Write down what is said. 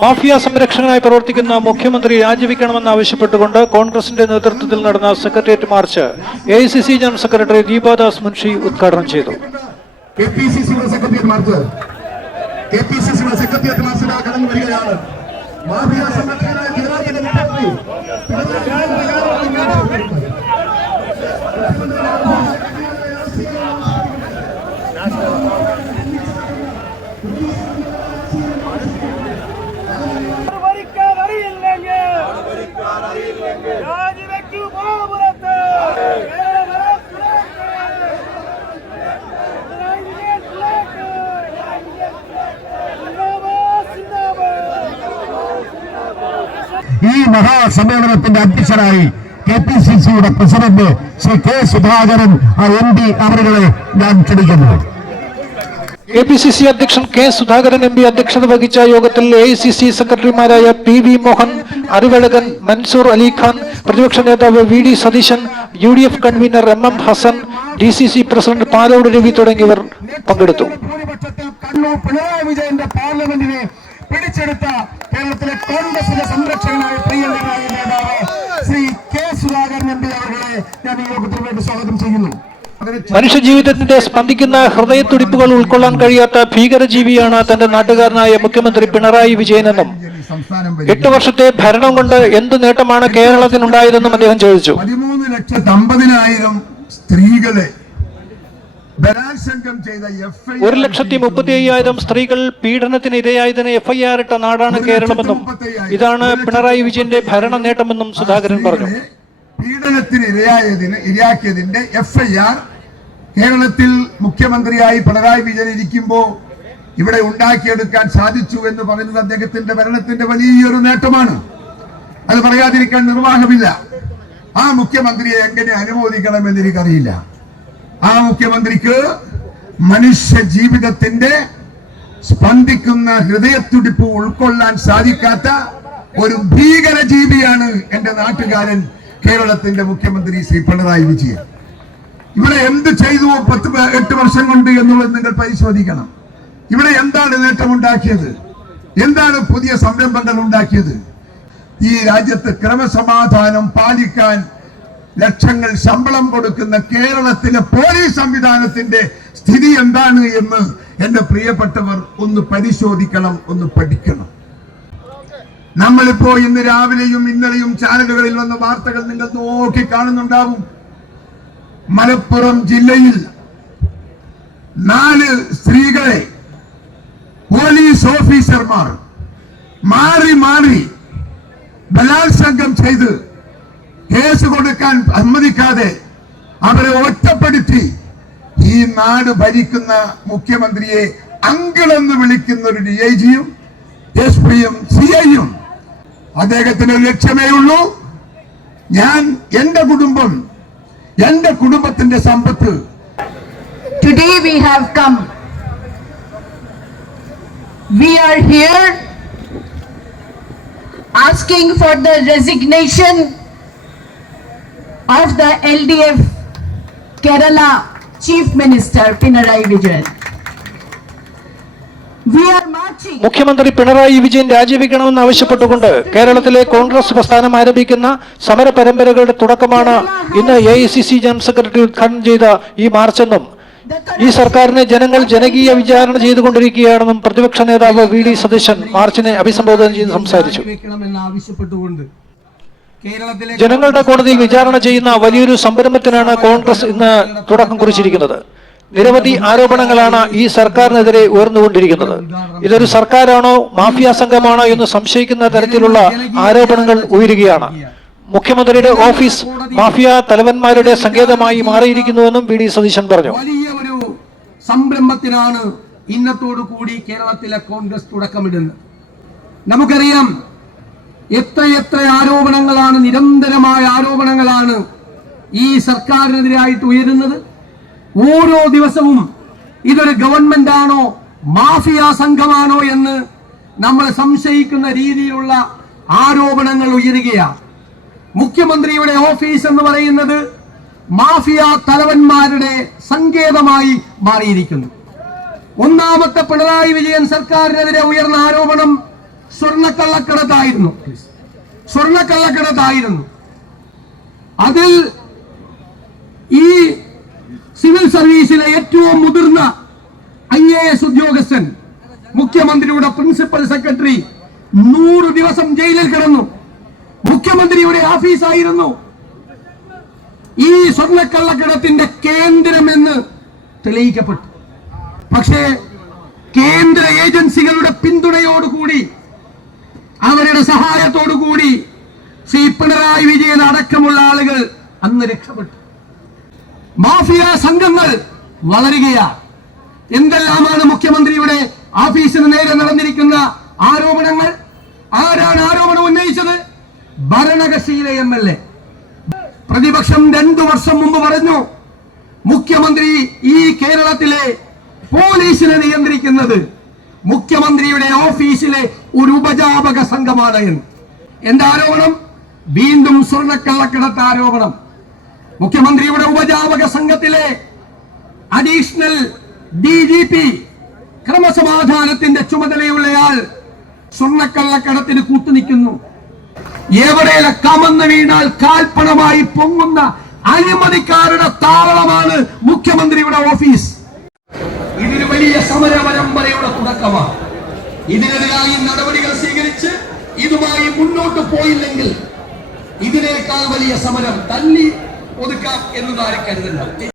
Mafia സംരക്ഷകനായി പ്രവർത്തിക്കുന്ന മുഖ്യമന്ത്രി രാജിവെക്കണമെന്നാവശ്യപ്പെട്ടുകൊണ്ട് കോൺഗ്രസിന്റെ നേതൃത്വത്തിൽ നടന്ന secretariat march A C C general secretary Deepa Das Munshi ഉദ്ഘാടനം ചെയ്തു. കെ പി സി സിയുടെ secretariat march K P C സിയുടെ സെക്രട്ടേറിയറ്റ് മാർച്ചിൽ കടന്നു വരികയാണ് മാഫിയ സംരക്ഷകനായ കേരളത്തിന്റെ മുഖ്യമന്ത്രി ഭരിക്കാൻ അറിയില്ലെങ്കിൽ രാജിവെക്കൂ ബാബുറത്ത് ഈ മഹാസമ്മേളനത്തിന്റെ അധ്യക്ഷനായി കെ പി സി സിയുടെ president Shri K Sudhakaran M P അവരുകളെ ഞാൻ ക്ഷണിക്കുന്നു. എ പി സി സി അധ്യക്ഷൻ കെ സുധാകരൻ എം പി അധ്യക്ഷത വഹിച്ച യോഗത്തിൽ എ ഐ സി സി സെക്രട്ടറിമാരായ പി വി മോഹൻ അറിവഴകൻ മൻസൂർ അലിഖാൻ പ്രതിപക്ഷ നേതാവ് V D Satheesan U D F convener M M Hassan D C C president Palode Ravi തുടങ്ങിയവർ പങ്കെടുത്തു. പിടിച്ചെടുത്ത കേരളത്തിലെ കോൺഗ്രസിന്റെ സംരക്ഷകനായ പ്രിയങ്കരനായ നേതാവ് Shri K Sudhakaran M P അവരുടെ ഞാൻ ഈ യോഗത്തിൽ വേണ്ടി സ്വാഗതം ചെയ്യുന്നു. മനുഷ്യജീവിതത്തിന്റെ സ്പന്ദിക്കുന്ന ഹൃദയത്തുടിപ്പുകൾ ഉൾക്കൊള്ളാൻ കഴിയാത്ത ഭീകരജീവിയാണ് തന്റെ നാട്ടുകാരനായ മുഖ്യമന്ത്രി പിണറായി വിജയനെന്നും എട്ട് വർഷത്തെ ഭരണം കൊണ്ട് എന്ത് നേട്ടമാണ് കേരളത്തിനുണ്ടായതെന്നും അദ്ദേഹം ചോദിച്ചു. പതിമൂന്ന് ലക്ഷത്തി അമ്പതിനായിരം സ്ത്രീകളെ ബലാത്സംഗം ചെയ്ത എഫ് ഒരു ലക്ഷത്തി മുപ്പത്തി അയ്യായിരം സ്ത്രീകൾ പീഡനത്തിന് ഇരയായതിന് എഫ്ഐആർ ഇട്ട നാടാണ് കേരളമെന്നും ഇതാണ് പിണറായി വിജയന്റെ ഭരണ നേട്ടമെന്നും സുധാകരൻ പറഞ്ഞു. പീഡനത്തിന് ഇരയായതിന് ഇരയാക്കിയതിന്റെ എഫ്ഐആർ കേരളത്തിൽ മുഖ്യമന്ത്രിയായി പിണറായി വിജയൻ ഇരിക്കുമ്പോൾ ഇവിടെ ഉണ്ടാക്കിയെടുക്കാൻ സാധിച്ചു എന്ന് പറയുന്നത് അദ്ദേഹത്തിന്റെ ഭരണത്തിന്റെ വലിയൊരു നേട്ടമാണ്. അത് പറയാതിരിക്കാൻ നിർവാഹമില്ല. ആ മുഖ്യമന്ത്രിയെ എങ്ങനെ അനുമോദിക്കണമെന്ന് എനിക്കറിയില്ല. ആ മുഖ്യമന്ത്രിക്ക് മനുഷ്യ ജീവിതത്തിന്റെ സ്പന്ദിക്കുന്ന ഹൃദയത്തുടിപ്പ് ഉൾക്കൊള്ളാൻ സാധിക്കാത്ത ഒരു ഭീകര ജീവിയാണ് എന്റെ നാട്ടുകാരൻ കേരളത്തിന്റെ മുഖ്യമന്ത്രി ശ്രീ പിണറായി വിജയൻ. ഇവിടെ എന്ത് ചെയ്തു പത്ത് എട്ട് വർഷം കൊണ്ട് എന്നുള്ളത് നിങ്ങൾ പരിശോധിക്കണം. ഇവിടെ എന്താണ് നേട്ടമുണ്ടാക്കിയത്? എന്താണ് പുതിയ സംരംഭങ്ങൾ ഉണ്ടാക്കിയത്? ഈ രാജ്യത്ത് ക്രമസമാധാനം പാലിക്കാൻ ലക്ഷങ്ങൾ ശമ്പളം കൊടുക്കുന്ന കേരളത്തിലെ പോലീസ് സംവിധാനത്തിന്റെ സ്ഥിതി എന്താണ് എന്ന് എന്റെ പ്രിയപ്പെട്ടവർ ഒന്ന് പരിശോധിക്കണം ഒന്ന് പഠിക്കണം. നമ്മളിപ്പോ ഇന്ന് രാവിലെയും ഇന്നലെയും ചാനലുകളിൽ വന്ന വാർത്തകൾ നിങ്ങൾ നോക്കി കാണുന്നുണ്ടാവും മലപ്പുറം ജില്ലയിൽ നാല് സ്ത്രീകളെ പോലീസ് ഓഫീസർമാർ മാറി മാറി ബലാത്സംഗം ചെയ്ത് കേസ് കൊടുക്കാൻ സമ്മതിക്കാതെ അവരെ ഒറ്റപ്പെടുത്തി ഈ നാട് ഭരിക്കുന്ന മുഖ്യമന്ത്രിയെ അങ്കിളെന്ന് വിളിക്കുന്ന ഒരു ഡി ഐ ജിയും എസ് പിയും സി ഐയും അദ്ദേഹത്തിന് ഒരു ലക്ഷ്യമേ ഉള്ളൂ. ഞാൻ എന്റെ കുടുംബം എന്റെ കുടുംബത്തിന്റെ സമ്പത്ത് today we have come we are here asking for the resignation of the LDF Kerala Chief Minister Pinarayi Vijayan. We are marching. മുഖ്യമന്ത്രി പിണറായി വിജയൻ രാജിവെക്കണമെന്ന് ആവശ്യപ്പെട്ടുകൊണ്ട് കേരളത്തിലെ കോൺഗ്രസ് പ്രസ്ഥാനം ആരംഭിക്കുന്ന സമര പരമ്പരകളുടെ തുടക്കമാണ് ഇന്ന് A I C C general secretary ഉദ്ഘാടനം ചെയ്ത ഈ മാർച്ചെന്നും ഈ സർക്കാരിനെ ജനങ്ങൾ ജനകീയ വിചാരണ ചെയ്തുകൊണ്ടിരിക്കുകയാണെന്നും പ്രതിപക്ഷ നേതാവ് വി ഡി സതീശൻ മാർച്ചിനെ അഭിസംബോധന ചെയ്ത് സംസാരിച്ചു വെക്കണമെന്ന് ആവശ്യപ്പെട്ടുകൊണ്ട് കേരളത്തിലെ ജനങ്ങളുടെ കോടതിയിൽ വിചാരണ ചെയ്യുന്ന വലിയൊരു സംരംഭത്തിനാണ് കോൺഗ്രസ് ഇന്ന് തുടക്കം കുറിച്ചിരിക്കുന്നത്. നിരവധി ആരോപണങ്ങളാണ് ഈ സർക്കാരിനെതിരെ ഉയർന്നുകൊണ്ടിരിക്കുന്നത്. ഇതൊരു സർക്കാരാണോ മാഫിയ സംഘമാണോ എന്ന് സംശയിക്കുന്ന തരത്തിലുള്ള ആരോപണങ്ങൾ ഉയരുകയാണ്. മുഖ്യമന്ത്രിയുടെ ഓഫീസ് മാഫിയ തലവന്മാരുടെ സങ്കേതമായി മാറിയിരിക്കുന്നുവെന്നും വി ഡി സതീശൻ പറഞ്ഞു. വലിയൊരു സംരംഭത്തിനാണ് ഇന്നത്തോടു കൂടി കേരളത്തിലെ കോൺഗ്രസ് തുടക്കമിടുന്നത്. നമുക്കറിയാം എത്ര എത്ര ആരോപണങ്ങളാണ് നിരന്തരമായ ആരോപണങ്ങളാണ് ഈ സർക്കാരിനെതിരായിട്ട് ഉയരുന്നത്? ഓരോ ദിവസവും ഇതൊരു ഗവൺമെന്റ് ആണോ മാഫിയ സംഘമാണോ എന്ന് നമ്മൾ സംശയിക്കുന്ന രീതിയിലുള്ള ആരോപണങ്ങൾ ഉയരുകയാണ് മുഖ്യമന്ത്രിയുടെ ഓഫീസ് എന്ന് പറയുന്നത് മാഫിയ തലവന്മാരുടെ സങ്കേതമായി മാറിയിരിക്കുന്നു. ഒന്നാമത്തെ പിണറായി വിജയൻ സർക്കാരിനെതിരെ ഉയർന്ന ആരോപണം സ്വർണക്കള്ളക്കടത്തായിരുന്നു. സ്വർണക്കള്ളക്കടത്തായിരുന്നു. അതിൽ ഈ സിവിൽ സർവീസിലെ ഏറ്റവും മുതിർന്ന ഐ എ എസ് ഉദ്യോഗസ്ഥൻ മുഖ്യമന്ത്രിയുടെ പ്രിൻസിപ്പൽ സെക്രട്ടറി നൂറ് ദിവസം ജയിലിൽ കിടന്നു. മുഖ്യമന്ത്രിയുടെ ഓഫീസായിരുന്നു ഈ സ്വർണക്കള്ളക്കടത്തിന്റെ കേന്ദ്രമെന്ന് തെളിയിക്കപ്പെട്ടു. അന്ന് രക്ഷപ്പെട്ടു. മാഫിയ സംഘങ്ങൾ വളരുകയാണ് എന്തെല്ലാമാണ് മുഖ്യമന്ത്രിയുടെ ഓഫീസിന് നേരെ നടന്നിരിക്കുന്ന ആരോപണങ്ങൾ? ആരാണ് ആരോപണം ഉന്നയിച്ചത്? ഭരണകക്ഷിയിലെ എം എൽ എ. പ്രതിപക്ഷം രണ്ടു വർഷം മുമ്പ് പറഞ്ഞു മുഖ്യമന്ത്രി ഈ കേരളത്തിലെ പോലീസിനെ നിയന്ത്രിക്കുന്നത് മുഖ്യമന്ത്രിയുടെ ഓഫീസിലെ ഒരു ഉപജാപക സംഘമാണ് എന്ന്. ആരോപണം? വീണ്ടും സ്വർണക്കള്ളക്കടത്ത് ആരോപണം. മുഖ്യമന്ത്രിയുടെ ഉപജാപക സംഘത്തിലെ അഡീഷണൽ ഡി ജി പി ക്രമസമാധാനത്തിന്റെ ചുമതലയുള്ളയാൾ സ്വർണക്കള്ളക്കടത്തിന് കൂട്ടുനിൽക്കുന്നു. എവിടെയൊക്കെ വീണാൽ കാൽപ്പണമായി പൊങ്ങുന്ന അഴിമതിക്കാരുടെ താവളമാണ് മുഖ്യമന്ത്രിയുടെ ഓഫീസ്. ഇതിന് വലിയ സമര പരമ്പരയുടെ തുടക്കമാണ്. ഇതിനെതിരായി നടപടികൾ സ്വീകരിച്ച് ഇതുമായി മുന്നോട്ട് പോയില്ലെങ്കിൽ ഇതിനേക്കാൾ വലിയ സമരം തല്ലി ഒതുക്കാം എന്നതാരും കരുതണ്ട